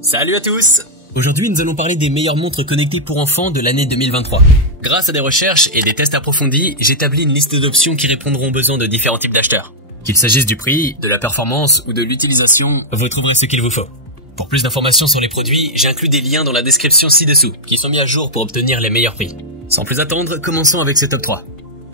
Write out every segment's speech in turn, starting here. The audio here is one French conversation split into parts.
Salut à tous! Aujourd'hui, nous allons parler des meilleures montres connectées pour enfants de l'année 2023. Grâce à des recherches et des tests approfondis, j'établis une liste d'options qui répondront aux besoins de différents types d'acheteurs. Qu'il s'agisse du prix, de la performance ou de l'utilisation, vous trouverez ce qu'il vous faut. Pour plus d'informations sur les produits, j'ai inclus des liens dans la description ci-dessous, qui sont mis à jour pour obtenir les meilleurs prix. Sans plus attendre, commençons avec ce top 3.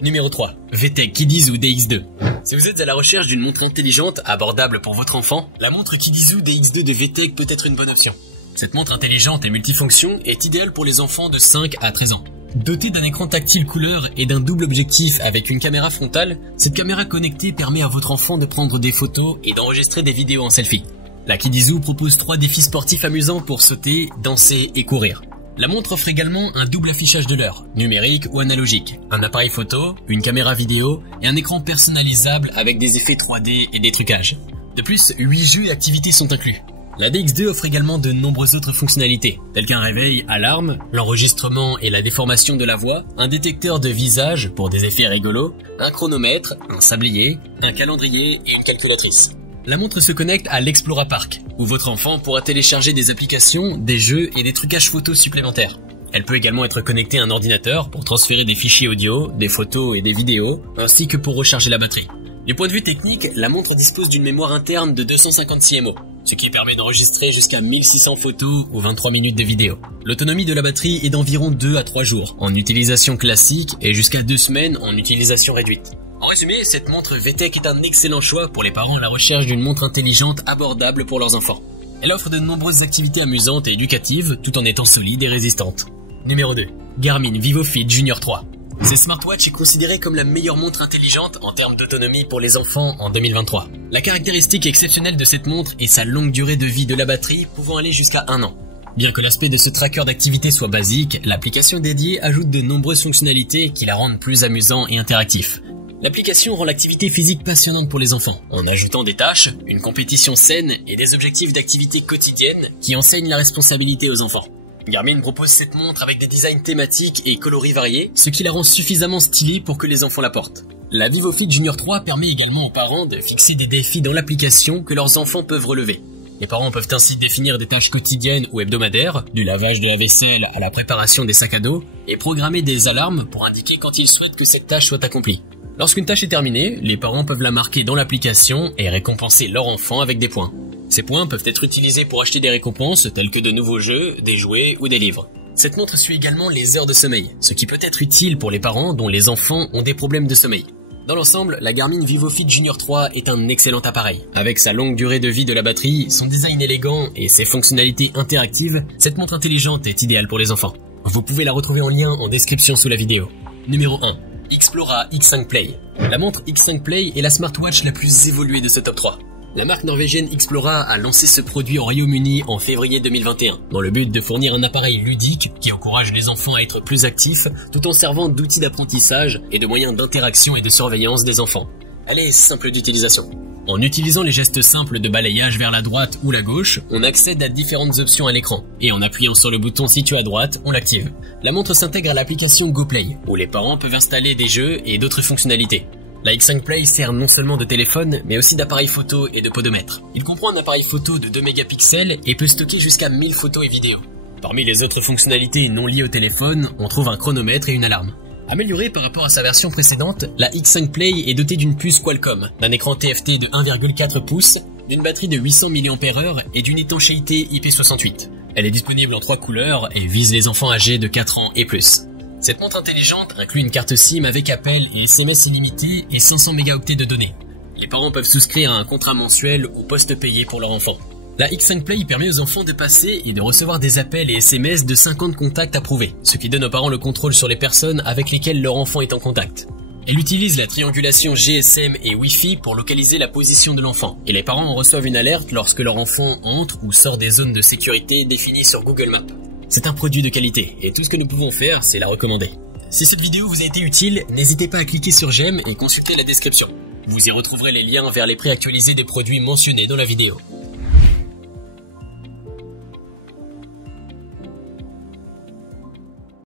Numéro 3. VTech Kidizu DX2. Si vous êtes à la recherche d'une montre intelligente, abordable pour votre enfant, la montre Kidizu DX2 de VTech peut être une bonne option. Cette montre intelligente et multifonction est idéale pour les enfants de 5 à 13 ans. Dotée d'un écran tactile couleur et d'un double objectif avec une caméra frontale, cette caméra connectée permet à votre enfant de prendre des photos et d'enregistrer des vidéos en selfie. La Kidizu propose 3 défis sportifs amusants pour sauter, danser et courir. La montre offre également un double affichage de l'heure, numérique ou analogique, un appareil photo, une caméra vidéo et un écran personnalisable avec des effets 3D et des trucages. De plus, 8 jeux et activités sont inclus. La DX2 offre également de nombreuses autres fonctionnalités, telles qu'un réveil, alarme, l'enregistrement et la déformation de la voix, un détecteur de visage pour des effets rigolos, un chronomètre, un sablier, un calendrier et une calculatrice. La montre se connecte à l'Explora Park, où votre enfant pourra télécharger des applications, des jeux et des trucages photos supplémentaires. Elle peut également être connectée à un ordinateur pour transférer des fichiers audio, des photos et des vidéos, ainsi que pour recharger la batterie. Du point de vue technique, la montre dispose d'une mémoire interne de 256 MO, ce qui permet d'enregistrer jusqu'à 1600 photos ou 23 minutes de vidéo. L'autonomie de la batterie est d'environ 2 à 3 jours en utilisation classique et jusqu'à 2 semaines en utilisation réduite. En résumé, cette montre VTech est un excellent choix pour les parents à la recherche d'une montre intelligente abordable pour leurs enfants. Elle offre de nombreuses activités amusantes et éducatives tout en étant solide et résistante. Numéro 2. Garmin VivoFit Junior 3. Cette smartwatch est considérée comme la meilleure montre intelligente en termes d'autonomie pour les enfants en 2023. La caractéristique exceptionnelle de cette montre est sa longue durée de vie de la batterie pouvant aller jusqu'à 1 an. Bien que l'aspect de ce tracker d'activité soit basique, l'application dédiée ajoute de nombreuses fonctionnalités qui la rendent plus amusant et interactif. L'application rend l'activité physique passionnante pour les enfants, en ajoutant des tâches, une compétition saine et des objectifs d'activité quotidienne qui enseignent la responsabilité aux enfants. Garmin propose cette montre avec des designs thématiques et coloris variés, ce qui la rend suffisamment stylée pour que les enfants la portent. La VivoFit Junior 3 permet également aux parents de fixer des défis dans l'application que leurs enfants peuvent relever. Les parents peuvent ainsi définir des tâches quotidiennes ou hebdomadaires, du lavage de la vaisselle à la préparation des sacs à dos, et programmer des alarmes pour indiquer quand ils souhaitent que cette tâche soit accomplie. Lorsqu'une tâche est terminée, les parents peuvent la marquer dans l'application et récompenser leur enfant avec des points. Ces points peuvent être utilisés pour acheter des récompenses telles que de nouveaux jeux, des jouets ou des livres. Cette montre suit également les heures de sommeil, ce qui peut être utile pour les parents dont les enfants ont des problèmes de sommeil. Dans l'ensemble, la Garmin VivoFit Junior 3 est un excellent appareil. Avec sa longue durée de vie de la batterie, son design élégant et ses fonctionnalités interactives, cette montre intelligente est idéale pour les enfants. Vous pouvez la retrouver en lien en description sous la vidéo. Numéro 1. Xplora X5 Play. La montre X5 Play est la smartwatch la plus évoluée de ce top 3. La marque norvégienne Xplora a lancé ce produit au Royaume-Uni en février 2021, dans le but de fournir un appareil ludique qui encourage les enfants à être plus actifs, tout en servant d'outils d'apprentissage et de moyens d'interaction et de surveillance des enfants. Elle est simple d'utilisation. En utilisant les gestes simples de balayage vers la droite ou la gauche, on accède à différentes options à l'écran, et en appuyant sur le bouton situé à droite, on l'active. La montre s'intègre à l'application GoPlay, où les parents peuvent installer des jeux et d'autres fonctionnalités. La X5 Play sert non seulement de téléphone, mais aussi d'appareil photo et de podomètre. Il comprend un appareil photo de 2 mégapixels et peut stocker jusqu'à 1000 photos et vidéos. Parmi les autres fonctionnalités non liées au téléphone, on trouve un chronomètre et une alarme. Améliorée par rapport à sa version précédente, la X5 Play est dotée d'une puce Qualcomm, d'un écran TFT de 1,4 pouces, d'une batterie de 800 mAh et d'une étanchéité IP68. Elle est disponible en 3 couleurs et vise les enfants âgés de 4 ans et plus. Cette montre intelligente inclut une carte SIM avec appel et SMS illimité et 500 mégaoctets de données. Les parents peuvent souscrire à un contrat mensuel ou post-payé pour leur enfant. La X5 Play permet aux enfants de passer et de recevoir des appels et SMS de 50 contacts approuvés, ce qui donne aux parents le contrôle sur les personnes avec lesquelles leur enfant est en contact. Elle utilise la triangulation GSM et Wi-Fi pour localiser la position de l'enfant, et les parents reçoivent une alerte lorsque leur enfant entre ou sort des zones de sécurité définies sur Google Maps. C'est un produit de qualité, et tout ce que nous pouvons faire, c'est la recommander. Si cette vidéo vous a été utile, n'hésitez pas à cliquer sur j'aime et consulter la description. Vous y retrouverez les liens vers les prix actualisés des produits mentionnés dans la vidéo.